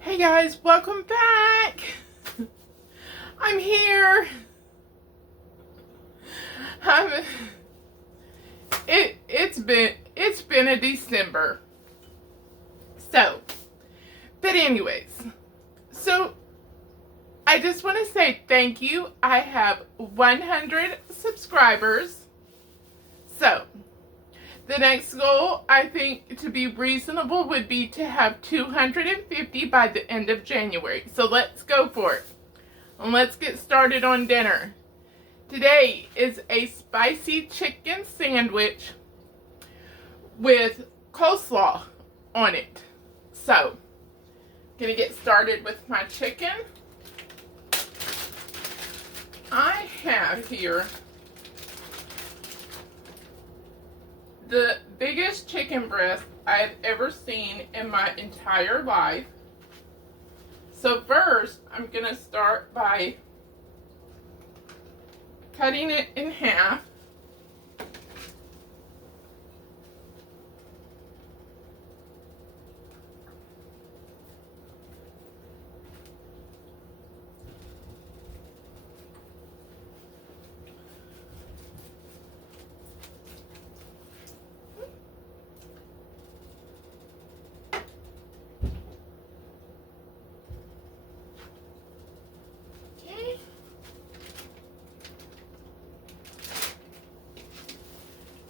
Hey guys, welcome back. I'm here. I'm, it's been a December. But anyways, so I just want to say thank you. I have 100 subscribers. So the next goal, I think, to be reasonable would be to have 250 by the end of January. So let's go for it. And let's get started on dinner. Today is a spicy chicken sandwich with coleslaw on it. So, gonna get started with my chicken. I have here the biggest chicken breast I've ever seen in my entire life. So first, I'm going to start by cutting it in half.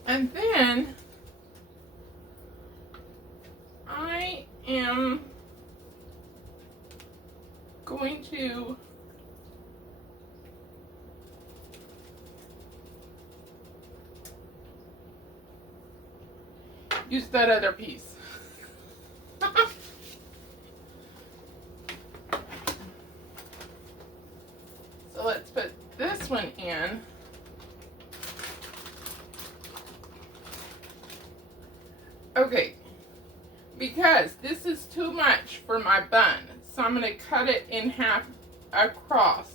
And then I am going to use that other piece. So let's put this one in. Okay, because this is too much for my bun, so I'm going to cut it in half across.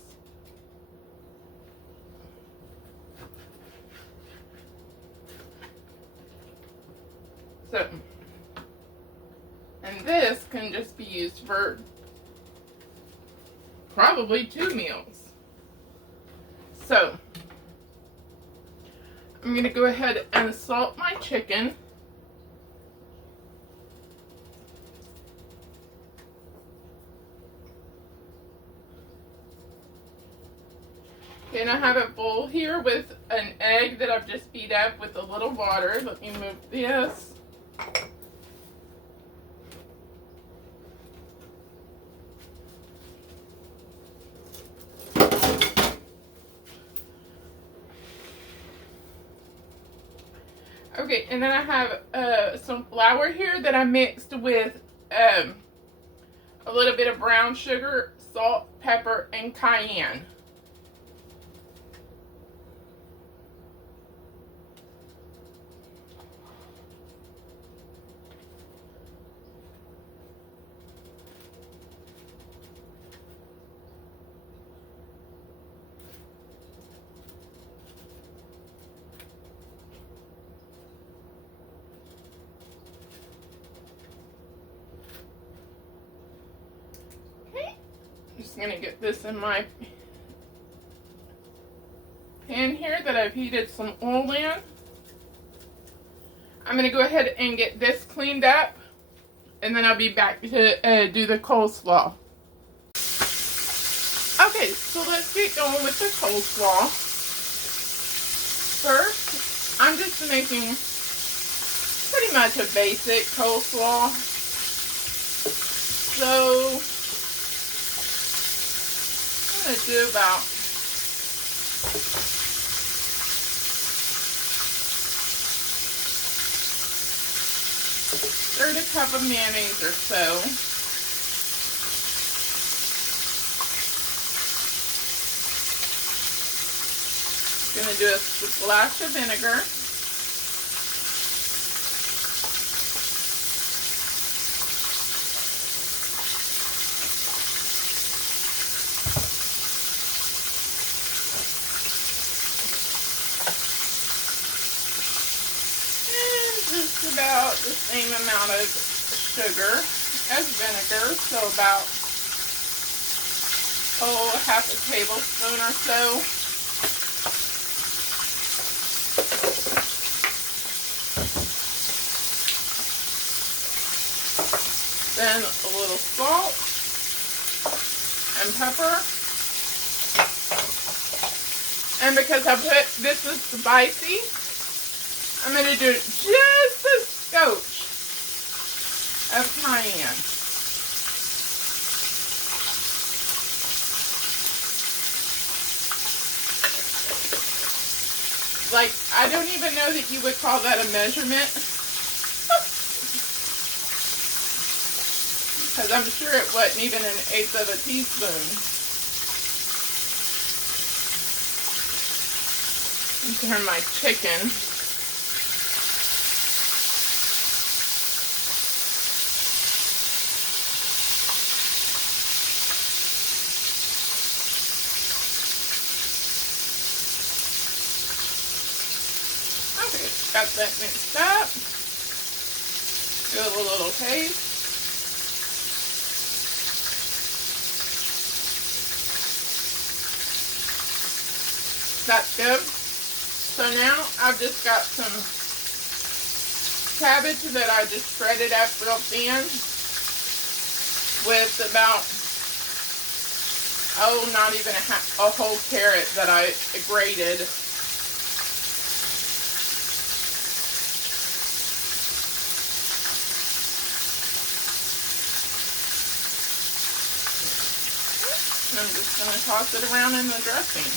So, and this can just be used for probably 2 meals. So, I'm going to go ahead and salt my chicken. And I have a bowl here with an egg that I've just beat up with a little water. Let me move this. Okay, and then I have some flour here that I mixed with a little bit of brown sugar, salt, pepper, and cayenne. I'm just going to get this in my pan here that I've heated some oil in. I'm going to go ahead and get this cleaned up, and then I'll be back to do the coleslaw. Okay, so let's get going with the coleslaw. First, I'm just making pretty much a basic coleslaw. So, I'm going to do about 1/3 cup of mayonnaise or so. Going to do a splash of vinegar. And just about the same amount of sugar as vinegar, so about half a tablespoon or so. Then a little salt and pepper. And because I put this is spicy, I'm going to do just a scotch of cayenne. Like, I don't even know that you would call that a measurement. Because I'm sure it wasn't even an eighth of a teaspoon. Turn my chicken. Okay, got that mixed up. Give it a little taste. That's good. So now I've just got some cabbage that I just shredded up real thin with about, not even a whole carrot that I grated. I'm just going to toss it around in the dressing.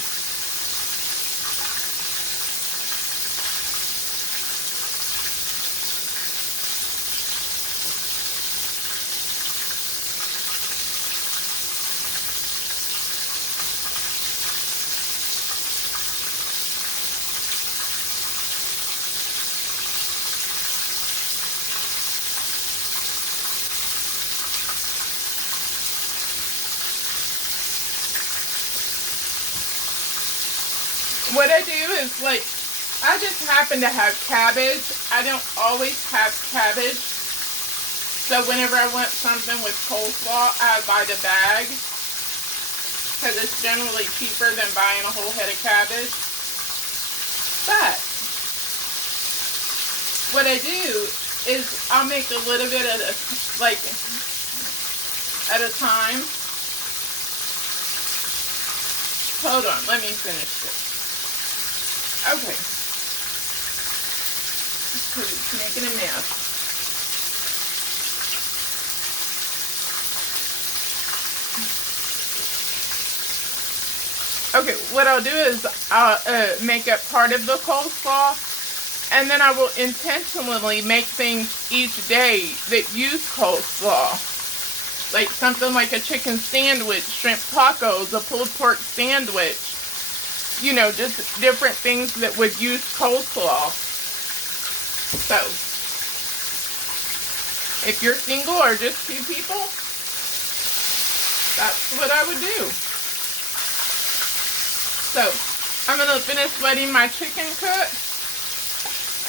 What I do is, like, I just happen to have cabbage. I don't always have cabbage. So whenever I want something with coleslaw, I buy the bag. Because it's generally cheaper than buying a whole head of cabbage. But what I do is I'll make a little bit at a time. Hold on, let me finish this. Okay. It's making a mess. Okay, what I'll do is I'll make up part of the coleslaw, and then I will intentionally make things each day that use coleslaw. Like something like a chicken sandwich, shrimp tacos, a pulled pork sandwich. You know, just different things that would use coleslaw. So, if you're single or just two people, that's what I would do. So, I'm going to finish letting my chicken cook,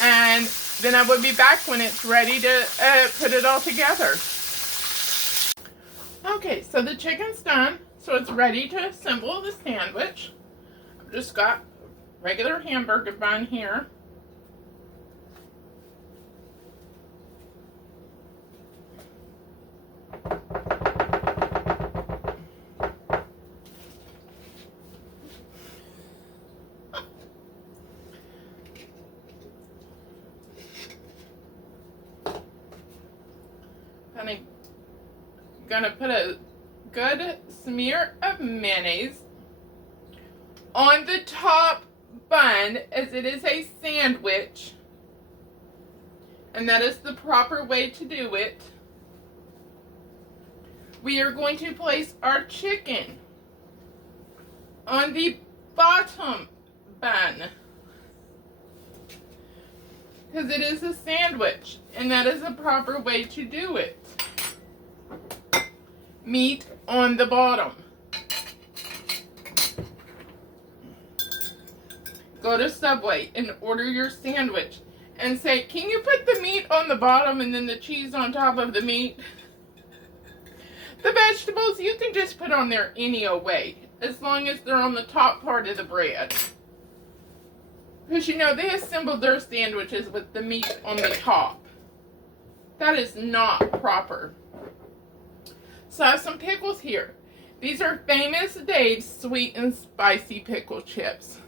and then I will be back when it's ready to put it all together. Okay, so the chicken's done, so it's ready to assemble the sandwich. Just got regular hamburger bun here. I'm gonna put a good smear of mayonnaise on the top bun, as it is a sandwich, and that is the proper way to do it. We are going to place our chicken on the bottom bun, because it is a sandwich, and that is the proper way to do it. Meat on the bottom. Go to Subway and order your sandwich, and say, can you put the meat on the bottom and then the cheese on top of the meat? The vegetables you can just put on there any old way, as long as they're on the top part of the bread. Because you know, they assembled their sandwiches with the meat on the top. That is not proper. So I have some pickles here. These are Famous Dave's sweet and spicy pickle chips.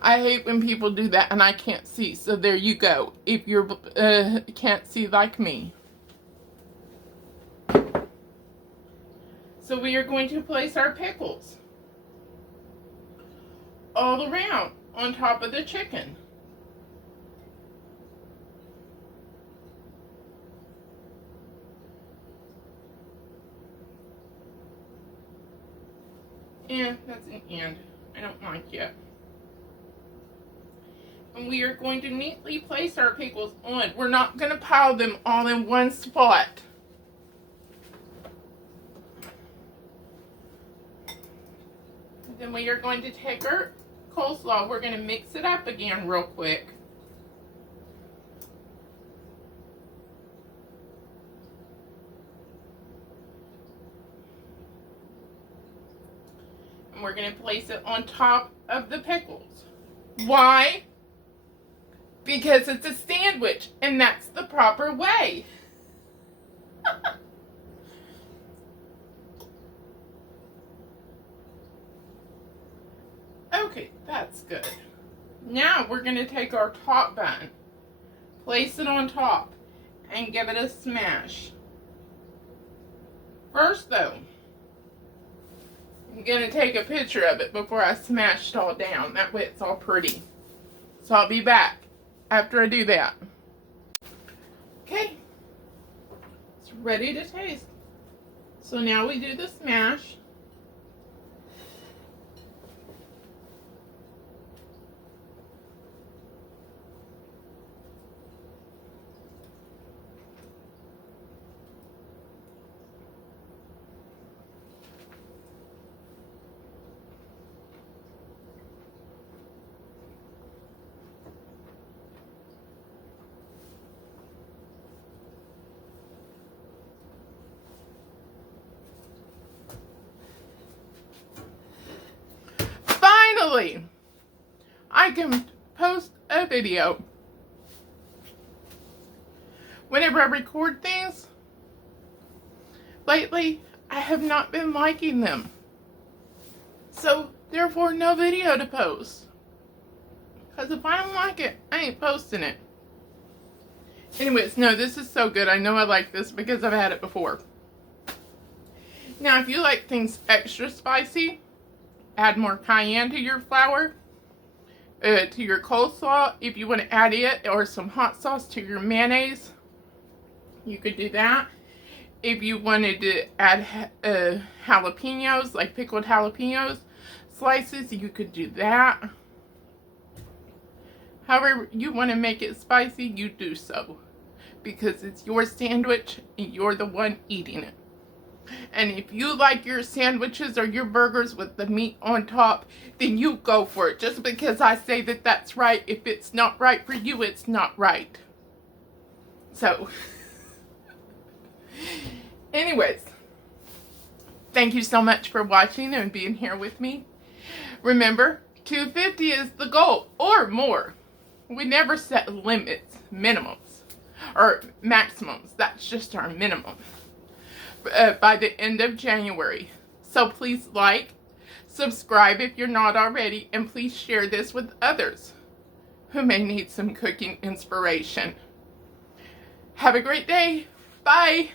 I hate when people do that and I can't see. So there you go. If you can't see like me. So we are going to place our pickles all around on top of the chicken. And that's an and. I don't like it. And we are going to neatly place our pickles on. We're not going to pile them all in one spot. Then we are going to take our coleslaw. We're going to mix it up again real quick. And we're going to place it on top of the pickles. Why? Because it's a sandwich, and that's the proper way. Okay, that's good. Now we're going to take our top bun, place it on top, and give it a smash. First though, I'm going to take a picture of it before I smash it all down. That way it's all pretty. So I'll be back after I do that. Okay, it's ready to taste. So now we do the smash. Finally, I can post a video. Whenever I record things, lately, I have not been liking them. So, therefore, no video to post. Because if I don't like it, I ain't posting it. Anyways, no, this is so good. I know I like this because I've had it before. Now, if you like things extra spicy, add more cayenne to your flour, to your coleslaw. If you want to add it or some hot sauce to your mayonnaise, you could do that. If you wanted to add jalapenos, like pickled jalapenos slices, you could do that. However you want to make it spicy, you do so. Because it's your sandwich and you're the one eating it. And if you like your sandwiches or your burgers with the meat on top, then you go for it. Just because I say that that's right, if it's not right for you, it's not right. So, anyways, thank you so much for watching and being here with me. Remember, 250 is the goal, or more. We never set limits, minimums, or maximums. That's just our minimum. By the end of January. So please like, subscribe if you're not already, and please share this with others who may need some cooking inspiration. Have a great day. Bye.